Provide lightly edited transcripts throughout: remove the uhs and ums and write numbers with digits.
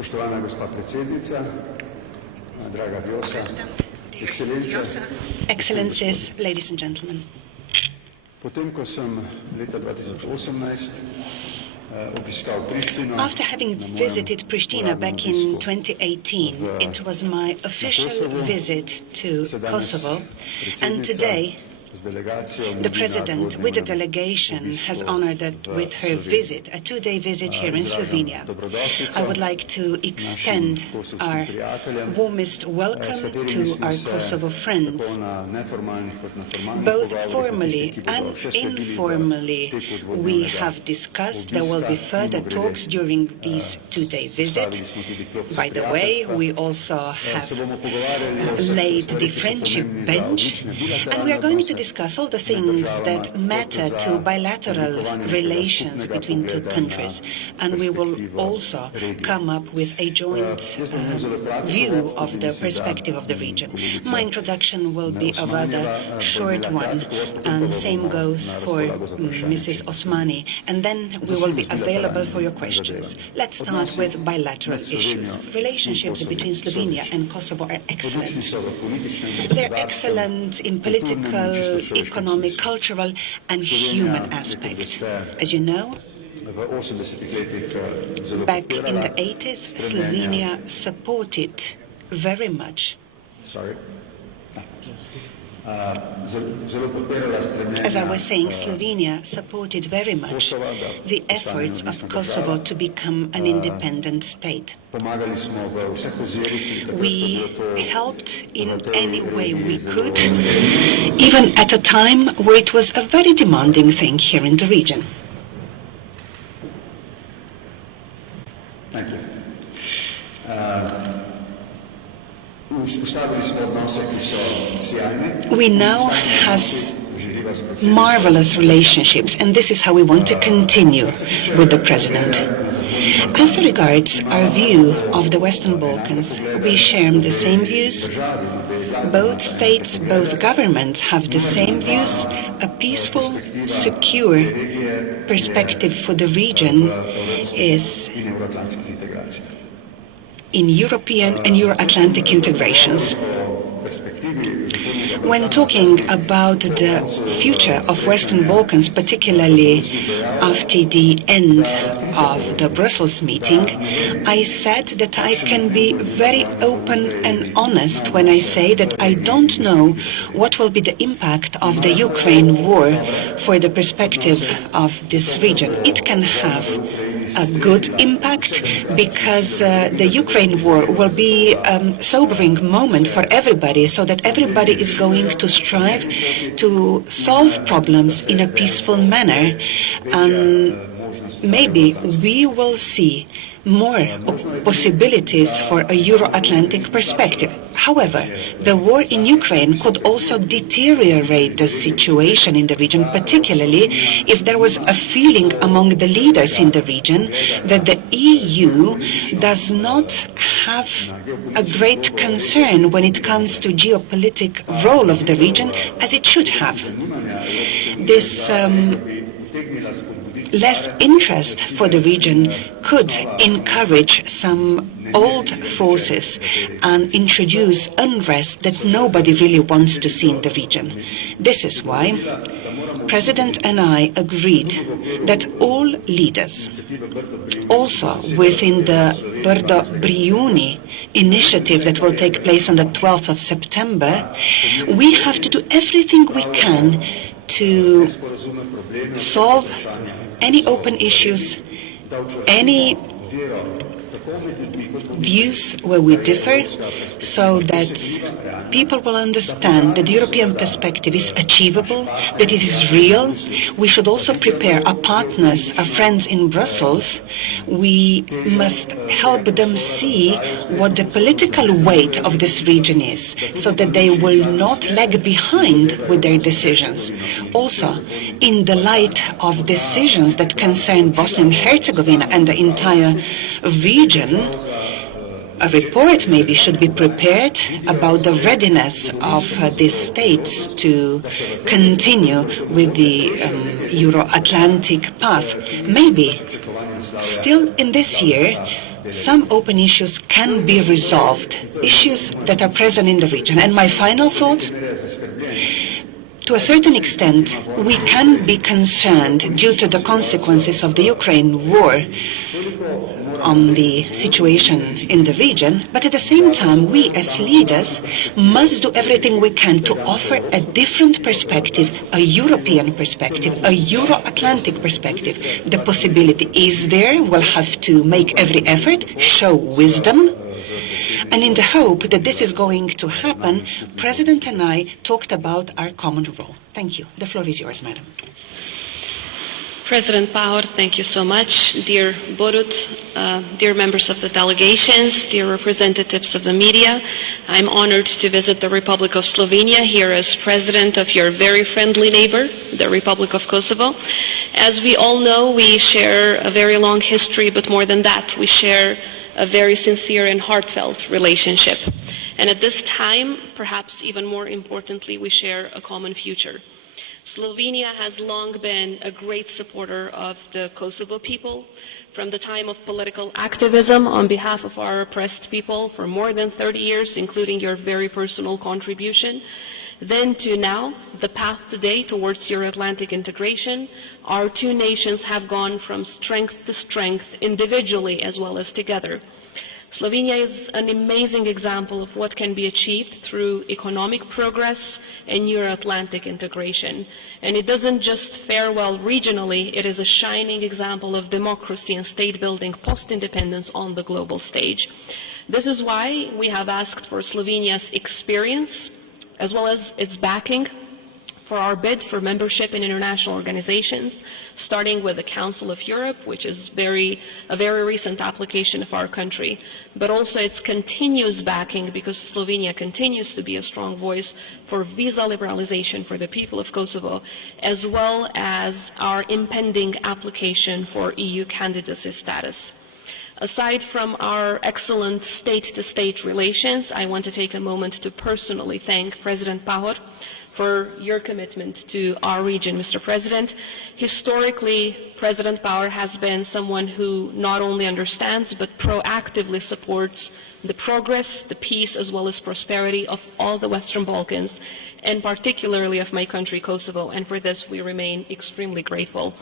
Spoštovana gospa predsednica, draga Vjosa, ekscelenca. Excellencies, ladies and gentlemen. Potem, ko sem leta 2018 obiskal Prištino, After having visited Pristina back in 2018, it was my official visit to Kosovo, and today the President, with the delegation, has honored that with her visit, a two-day visit here in Slovenia. I would like to extend our warmest welcome to our Kosovo friends. Both formally and informally, we have discussed. There will be further talks during this two-day visit. By the way, we also have laid the friendship bench, and we are going to discuss all the things that matter to bilateral relations between two countries. And we will also come up with a joint view of the perspective of the region. My introduction will be a rather short one, and same goes for Mrs. Osmani. And then we will be available for your questions. Let's start with bilateral issues. Relationships between Slovenia and Kosovo are excellent. They're excellent in political, economic, cultural, and human aspects. As you know, back in the 80s, Slovenia supported very much. As I was saying, Slovenia supported very much the efforts of Kosovo to become an independent state. We helped in any way we could, even at a time where it was a very demanding thing here in the region. Thank you. We now have marvelous relationships, and this is how we want to continue with the President. As regards our view of the Western Balkans, we share the same views. Both states, both governments have the same views. A peaceful, secure perspective for the region is in European and Euro-Atlantic integrations. When talking about the future of Western Balkans, particularly after the end of the Brussels meeting, I said that I can be very open and honest when I say that I don't know what will be the impact of the Ukraine war for the perspective of this region. It can have a good impact because the Ukraine war will be a sobering moment for everybody, so that everybody is going to strive to solve problems in a peaceful manner. And maybe we will see more possibilities for a Euro-Atlantic perspective. However, the war in Ukraine could also deteriorate the situation in the region, particularly if there was a feeling among the leaders in the region that the EU does not have a great concern when it comes to geopolitical role of the region as it should have. This less interest for the region could encourage some old forces and introduce unrest that nobody really wants to see in the region. This is why President and I agreed that all leaders, also within the Briuni initiative that will take place on the 12th of September, we have to do everything we can to solve any open issues, any views where we differ, so that people will understand that the European perspective is achievable, that it is real. We should also prepare our partners, our friends in Brussels. We must help them see what the political weight of this region is, so that they will not lag behind with their decisions. Also, in the light of decisions that concern Bosnia and Herzegovina and the entire region, a report maybe should be prepared about the readiness of these states to continue with the Euro-Atlantic path. Maybe still in this year some open issues can be resolved, issues that are present in the region. And my final thought, to a certain extent, we can be concerned due to the consequences of the Ukraine war on the situation in the region, but at the same time, we as leaders must do everything we can to offer a different perspective, a European perspective, a Euro-Atlantic perspective. The possibility is there. We'll have to make every effort, show wisdom, and in the hope that this is going to happen, President and I talked about our common role. Thank you. The floor is yours, Madam. President Pahor, thank you so much. Dear Borut, dear members of the delegations, dear representatives of the media, I'm honored to visit the Republic of Slovenia here as president of your very friendly neighbor, the Republic of Kosovo. As we all know, we share a very long history, but more than that, we share a very sincere and heartfelt relationship. And at this time, perhaps even more importantly, we share a common future. Slovenia has long been a great supporter of the Kosovo people. From the time of political activism on behalf of our oppressed people for more than 30 years, including your very personal contribution, then to now, the path today towards Euro-Atlantic integration, our two nations have gone from strength to strength, individually as well as together. Slovenia is an amazing example of what can be achieved through economic progress and Euro-Atlantic integration. And it doesn't just fare well regionally, it is a shining example of democracy and state building post-independence on the global stage. This is why we have asked for Slovenia's experience as well as its backing for our bid for membership in international organizations, starting with the Council of Europe, which is a very recent application of our country, but also its continuous backing because Slovenia continues to be a strong voice for visa liberalization for the people of Kosovo, as well as our impending application for EU candidacy status. Aside from our excellent state-to-state relations, I want to take a moment to personally thank President Pahor for your commitment to our region, Mr. President. Historically, President Pahor has been someone who not only understands but proactively supports the progress, the peace, as well as prosperity of all the Western Balkans, and particularly of my country, Kosovo, and for this we remain extremely grateful.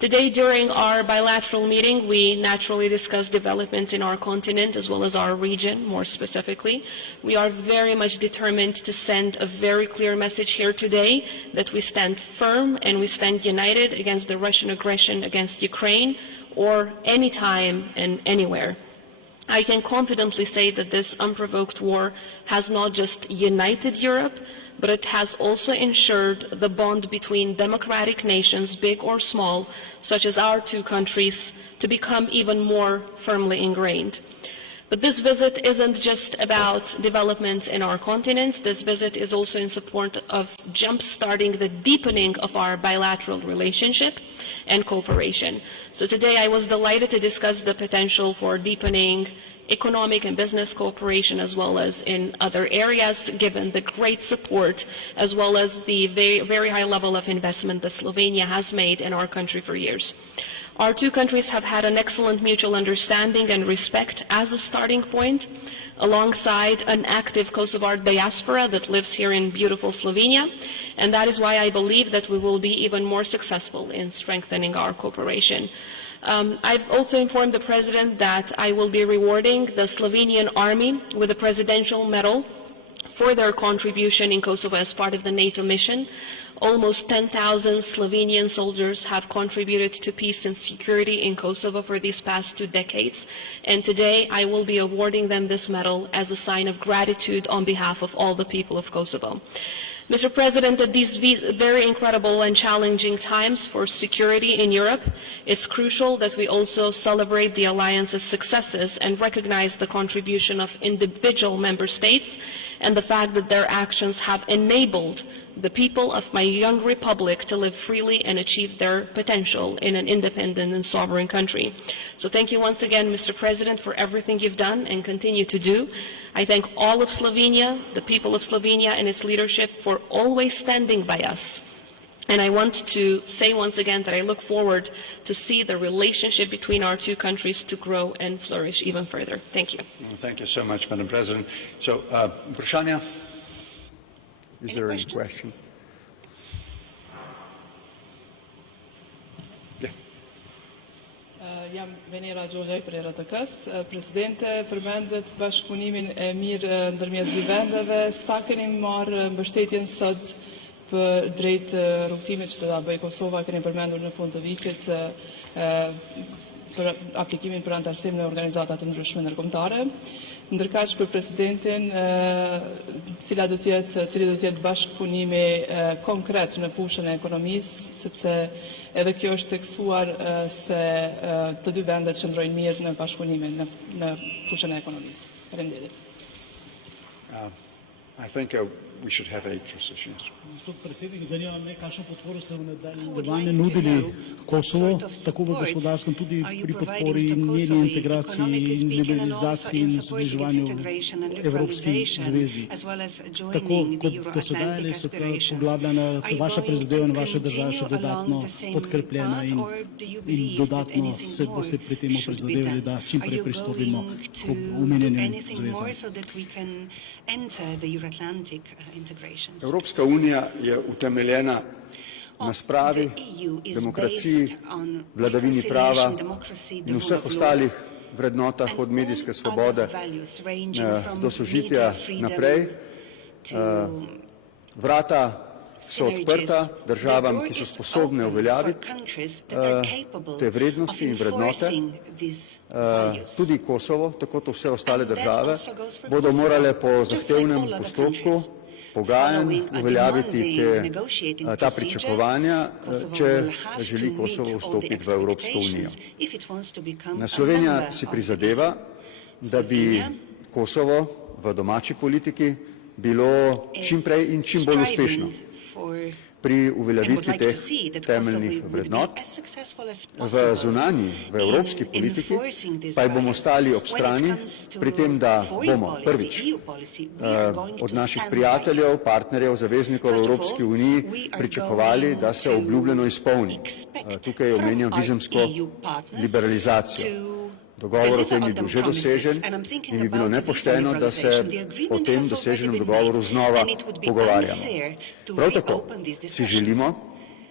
Today, during our bilateral meeting, we naturally discussed developments in our continent as well as our region, more specifically. We are very much determined to send a very clear message here today that we stand firm and we stand united against the Russian aggression against Ukraine or any time and anywhere. I can confidently say that this unprovoked war has not just united Europe, but it has also ensured the bond between democratic nations, big or small, such as our two countries, to become even more firmly ingrained. But this visit isn't just about developments in our continent. This visit is also in support of jump-starting the deepening of our bilateral relationship and cooperation. So today I was delighted to discuss the potential for deepening economic and business cooperation as well as in other areas, given the great support as well as the very high level of investment that Slovenia has made in our country for years. Our two countries have had an excellent mutual understanding and respect as a starting point, alongside an active Kosovar diaspora that lives here in beautiful Slovenia, and that is why I believe that we will be even more successful in strengthening our cooperation. I've also informed the President that I will be rewarding the Slovenian Army with a Presidential Medal for their contribution in Kosovo as part of the NATO mission. Almost 10,000 Slovenian soldiers have contributed to peace and security in Kosovo for these past 2 decades, and today I will be awarding them this medal as a sign of gratitude on behalf of all the people of Kosovo. Mr. President, at these very incredible and challenging times for security in Europe, it's crucial that we also celebrate the alliance's successes and recognize the contribution of individual member states and the fact that their actions have enabled the people of my young republic to live freely and achieve their potential in an independent and sovereign country. So thank you once again, Mr. President, for everything you've done and continue to do. I thank all of Slovenia, the people of Slovenia and its leadership for always standing by us And I want to say once again that I look forward to see the relationship between our two countries to grow and flourish even further. Thank you. Well, thank you so much, Madam President. So, Prashania, is there any question? Jam Venera Gjollaj për RTK-s. Presidente, përmendet bashkëpunimin e mirë ndërmjet dy vendeve, sa keni marrë mbështetjen sot për drejt rrugtimit që do ta bëjë Kosova, keni përmendur në fund të vitit për aplikimin për antarësim në organizata të ndryshme ndërkombëtare. Ndërkaq për presidentin, cili do të jetë bashkëpunimi konkret në fushën e ekonomisë, sepse edhe kjo është theksuar se të dy vendet qëndrojnë mirë në bashkëpunimin në fushën e ekonomisë. Faleminderit. I think we should have a transition. Predsjednik, zanima me kakšno podporo ste v nadaljevanju nudili Kosovo, tako v gospodarskem, tudi pri podpori njeni integraciji in liberalizaciji in zbliževanju Evropski zvezi. Tako kot do sedaj, ali so ta poglabljanja vaša prizadevanja, vaše države še dodatno podkrepljena in dodatno se boste pri tem prizadevali, da čim prej pristopimo k omenjenim zvezam? Evropska unija je utemeljena na spravi, demokraciji, vladavini prava in vseh ostalih vrednotah od medijske svobode do sožitja naprej. Vrata so odprta državam, ki so sposobne uveljaviti te vrednosti in vrednote. Tudi Kosovo, tako kot vse ostale države, bodo morale po zahtevnem postopku pogajanj uveljaviti ta pričakovanja, če želi Kosovo vstopiti v Evropsko unijo. Slovenija si prizadeva, da bi Kosovo v domači politiki bilo čim prej in čim bolj uspešno pri uveljavitvi teh temeljnih vrednot. V zunanji, v evropski politiki pa bomo stali ob strani pri tem, da bomo prvič od naših prijateljev, partnerjev, zaveznikov v Evropski uniji pričakovali, da se obljubljeno izpolni. Tukaj omenjam vizumsko liberalizacijo. Dogovor o tem je bil že dosežen in bi bilo nepošteno, da se o tem doseženem dogovoru znova pogovarjamo. Prav tako si želimo,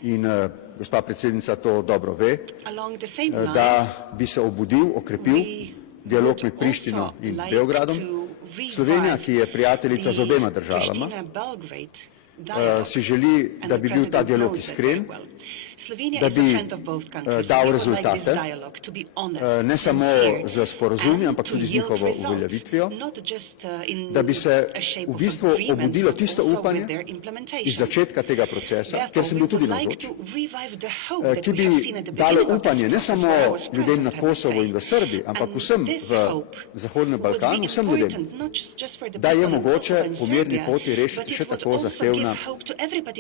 in gospa predsednica to dobro ve, da bi se obudil, okrepil dialog med Prištino in Beogradom. Slovenija, ki je prijateljica z obema državama, si želi, da bi bil ta dialog iskren, da bi dal rezultate, ne samo z sporazumi, ampak tudi z njihovo uveljavitvijo, da bi se v bistvu obudilo tisto upanje iz začetka tega procesa, ker sem bil tudi navzoč, ki bi dalo upanje ne samo ljudem na Kosovo in v Srbiji, ampak vsem v Zahodnem Balkanu, vsem ljudem, da je mogoče po mirni poti rešiti še tako zahtevna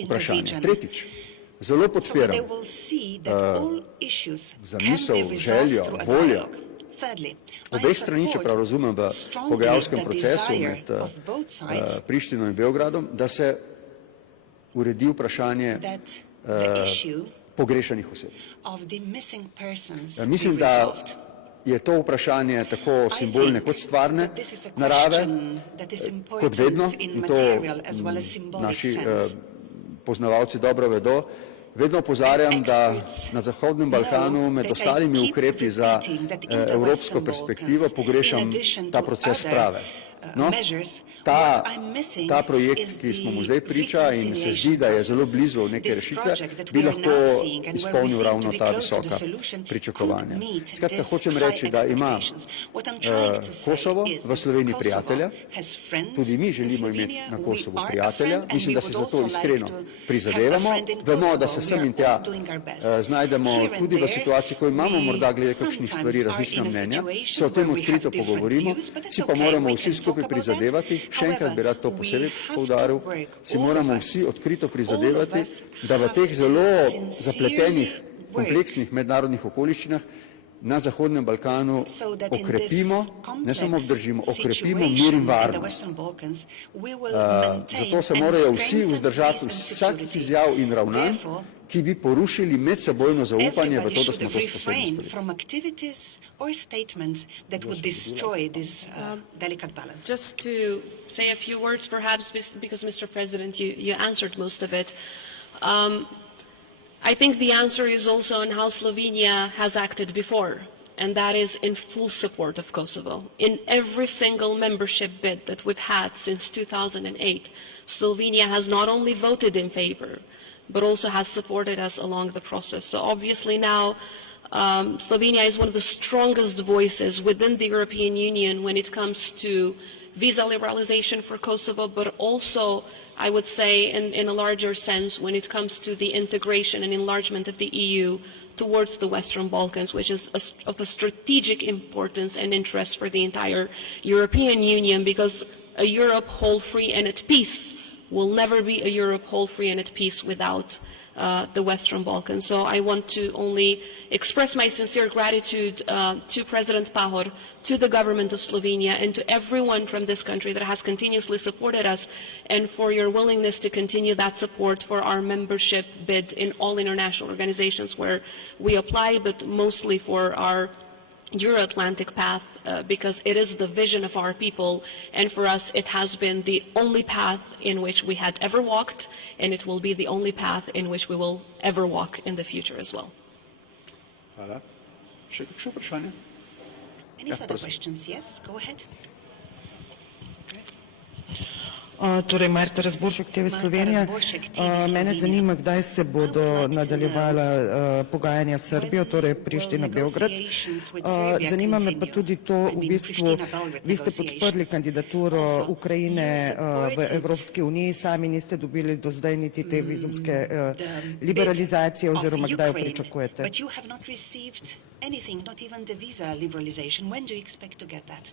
vprašanja. Tretjič, zelo podpiram zamisel, željo, voljo obeh strani, čeprav razumem v pogajalskem procesu med Prištino in Beogradom, da se uredi vprašanje pogrešanih oseb. Mislim, da je to vprašanje tako simbolne kot stvarne narave, kot vedno, in to naši poznavalci dobro vedo. Vedno opozarjam, da na Zahodnem Balkanu med ostalimi ukrepi za evropsko perspektivo pogrešam ta proces sprave. No, ta projekt, ki smo mu zdaj priča in se zdi, da je zelo blizu neke rešitve, bi lahko izpolnil ravno ta visoka pričakovanja. Skratka, hočem reči, da ima Kosovo v Sloveniji prijatelja, tudi mi želimo imeti na Kosovu prijatelja, mislim, da se za to iskreno prizadevamo, vemo, da se sem in tja znajdemo tudi v situaciji, ko imamo morda glede kakšnih stvari različna mnenja, se o tem odkrito pogovorimo, si pa moramo vsi skupaj prizadevati, še enkrat bi rad to posebej poudaril, si moramo vsi odkrito prizadevati, da v teh zelo zapletenih, kompleksnih mednarodnih okoliščinah na Zahodnem Balkanu okrepimo, ne samo obdržimo, okrepimo mir in varnost. Zato se morajo vsi vzdržati vsakih izjav in ravnanj, ki bi porušili medsebojno zaupanje v to, da smo to sposobni storiti. Just to say a few words, perhaps, because Mr. President, you answered most of it. I think the answer is also on how Slovenia has acted before, and that is in full support of Kosovo. In every single membership bid that we've had since 2008, Slovenia has not only voted in favor, but also has supported us along the process. So obviously now, Slovenia is one of the strongest voices within the European Union when it comes to visa liberalization for Kosovo, but also, I would say, in a larger sense, when it comes to the integration and enlargement of the EU towards the Western Balkans, which is of a strategic importance and interest for the entire European Union, because a Europe whole, free, and at peace will never be a Europe whole, free, and at peace without the Western Balkans. So I want to only express my sincere gratitude to President Pahor, to the government of Slovenia, and to everyone from this country that has continuously supported us, and for your willingness to continue that support for our membership bid in all international organizations where we apply, but mostly for our Euro-Atlantic path, because it is the vision of our people, and for us it has been the only path in which we had ever walked, and it will be the only path in which we will ever walk in the future as well. Hvala. Še kakšno vprašanje? Any further questions? Yes, go ahead. Torej, Marta Razboršek, TV Slovenija. Mene zanima, kdaj se bodo nadaljevala pogajanja s Srbijo, torej Priština, Beograd. Zanima me pa tudi to, v bistvu, vi ste podprli kandidaturo Ukrajine v Evropski uniji, sami niste dobili do zdaj niti te vizumske liberalizacije, oziroma kdaj jo pričakujete? But you have not received anything, not even the visa liberalization. When do you expect to get that?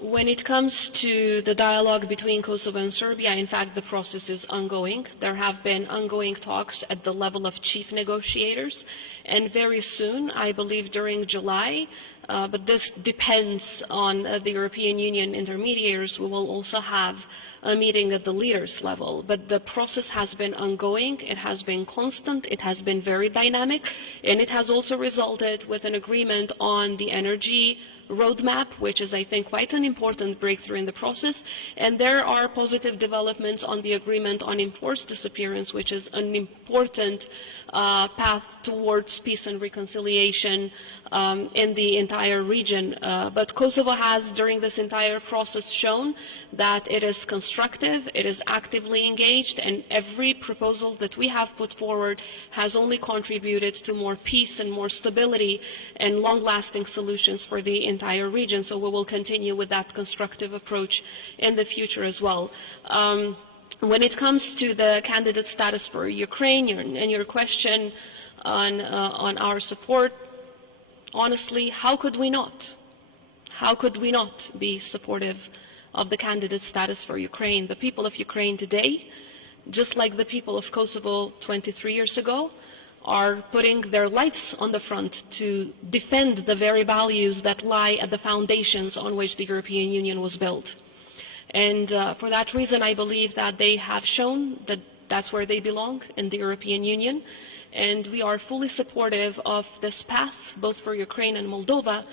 When it comes to the dialogue between Kosovo and Serbia, in fact, the process is ongoing. There have been ongoing talks at the level of chief negotiators, and very soon, I believe during July, but this depends on the European Union intermediaries, we will also have a meeting at the leaders level. But the process has been ongoing, it has been constant, it has been very dynamic, and it has also resulted with an agreement on the energy roadmap, which is, I think, quite an important breakthrough in the process. And there are positive developments on the agreement on enforced disappearance, which is an important path towards peace and reconciliation in the entire region. But Kosovo has, during this entire process, shown that it is constructive, it is actively engaged, and every proposal that we have put forward has only contributed to more peace and more stability and long-lasting solutions for the entire region. So we will continue with that constructive approach in the future as well. When it comes to the candidate status for Ukraine and your question on our support, honestly, how could we not? How could we not be supportive of the candidate status for Ukraine? The people of Ukraine today, just like the people of Kosovo 23 years ago, are putting their lives on the front to defend the very values that lie at the foundations on which the European Union was built. And for that reason, I believe that they have shown that that's where they belong, in the European Union. And we are fully supportive of this path, both for Ukraine and Moldova.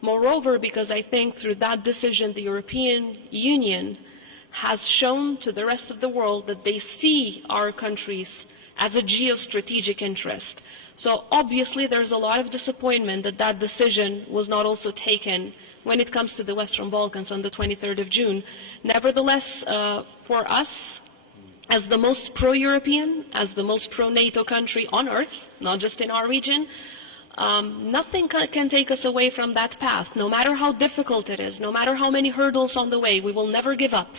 Moreover, because I think through that decision, the European Union has shown to the rest of the world that they see our countries as a geostrategic interest. So obviously there's a lot of disappointment that that decision was not also taken when it comes to the Western Balkans on the 23rd of June. Nevertheless, for us, as the most pro-European, as the most pro-NATO country on earth, not just in our region, nothing can take us away from that path. No matter how difficult it is, no matter how many hurdles on the way, we will never give up.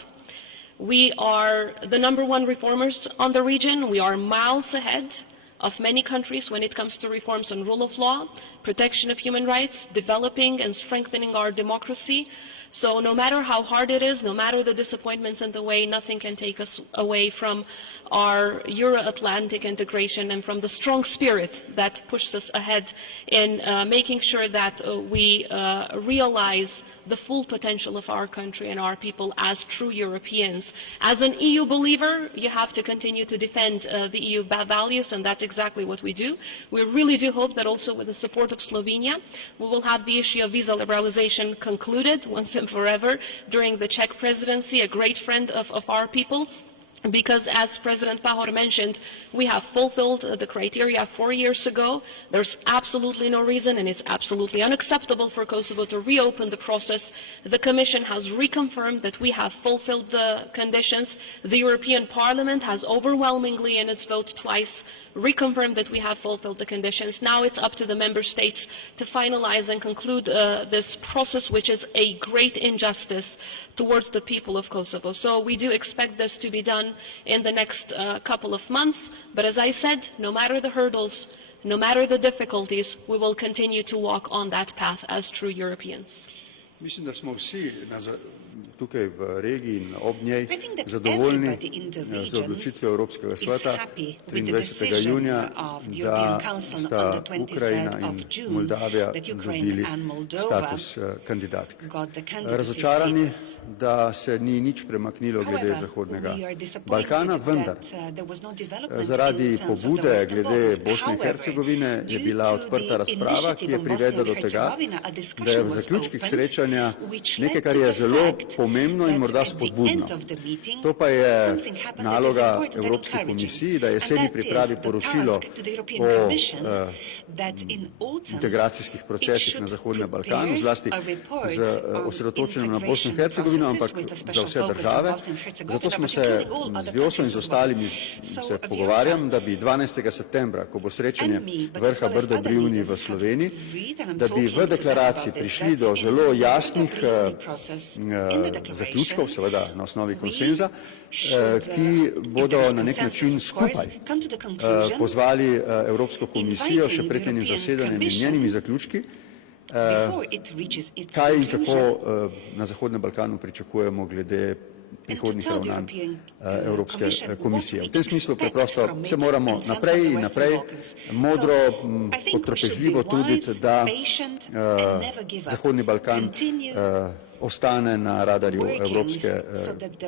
We are the #1 reformers on the region. We are miles ahead of many countries when it comes to reforms on rule of law, protection of human rights, developing and strengthening our democracy. So no matter how hard it is, no matter the disappointments in the way, nothing can take us away from our Euro-Atlantic integration and from the strong spirit that pushes us ahead in making sure that we realize the full potential of our country and our people as true Europeans. As an EU believer, you have to continue to defend the EU values, and that's exactly what we do. We really do hope that also with the support of Slovenia, we will have the issue of visa liberalization concluded once and forever during the Czech presidency, a great friend of our people. Because, as President Pahor mentioned, we have fulfilled the criteria 4 years ago. There's absolutely no reason, and it's absolutely unacceptable for Kosovo to reopen the process. The Commission has reconfirmed that we have fulfilled the conditions. The European Parliament has overwhelmingly, in its vote twice, reconfirmed that we have fulfilled the conditions. Now it's up to the Member States to finalize and conclude this process, which is a great injustice towards the people of Kosovo. So we do expect this to be done in the next couple of months. But as I said, no matter the hurdles, no matter the difficulties, we will continue to walk on that path as true Europeans. Mislim, da smo vsi tukaj v regiji in ob njej zadovoljni z odločitvijo Evropskega sveta 23. junija, da sta Ukrajina in Moldavija dobili status kandidatk. Razočarani, da se ni nič premaknilo glede Zahodnega Balkana, vendar zaradi pobude glede Bosne in Hercegovine je bila odprta razprava, ki je privedla do tega, da je v zaključkih srečanja nekaj, kar je zelo pomembno in morda spodbudno. To pa je naloga Evropske komisiji, da jeseni pripravi poročilo o integracijskih procesih na Zahodnem Balkanu, zlasti z osredotočenjem na Bosno in Hercegovino, ampak za vse države. Zato smo se z Vjoso in z ostalimi se pogovarjam, da bi 12. septembra, ko bo srečanje vrha Brdo-Briuni v Sloveniji, da bi v deklaraciji prišli do zelo jasnih zaključkov, seveda na osnovi konsenza, ki bodo na nek način skupaj pozvali Evropsko komisijo še pred njenim zasedanjem in njenimi zaključki, kaj in kako na Zahodnem Balkanu pričakujemo glede prihodnjih ravnanj Evropske komisije. V tem smislu preprosto se moramo naprej in naprej modro, potrpežljivo truditi, da Zahodni Balkan ostane na radarju Evropske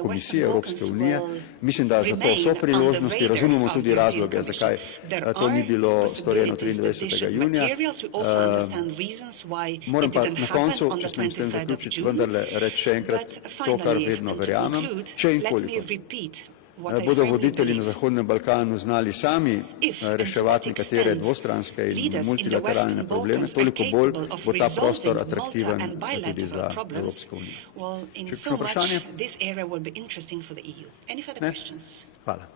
komisije, Evropske unije. Mislim, da za to so priložnosti, razumemo tudi razloge, zakaj to ni bilo storjeno 23. junija. Moram pa na koncu, če smem s tem zaključiti, vendarle reči še enkrat to, kar vedno verjamem, če in koliko bodo voditelji na Zahodnem Balkanu znali sami reševati nekatere dvostranske in multilateralne probleme, toliko bolj bo ta prostor atraktiven tudi za Evropsko unijo. Če kakšno vprašanje? Ne? Hvala.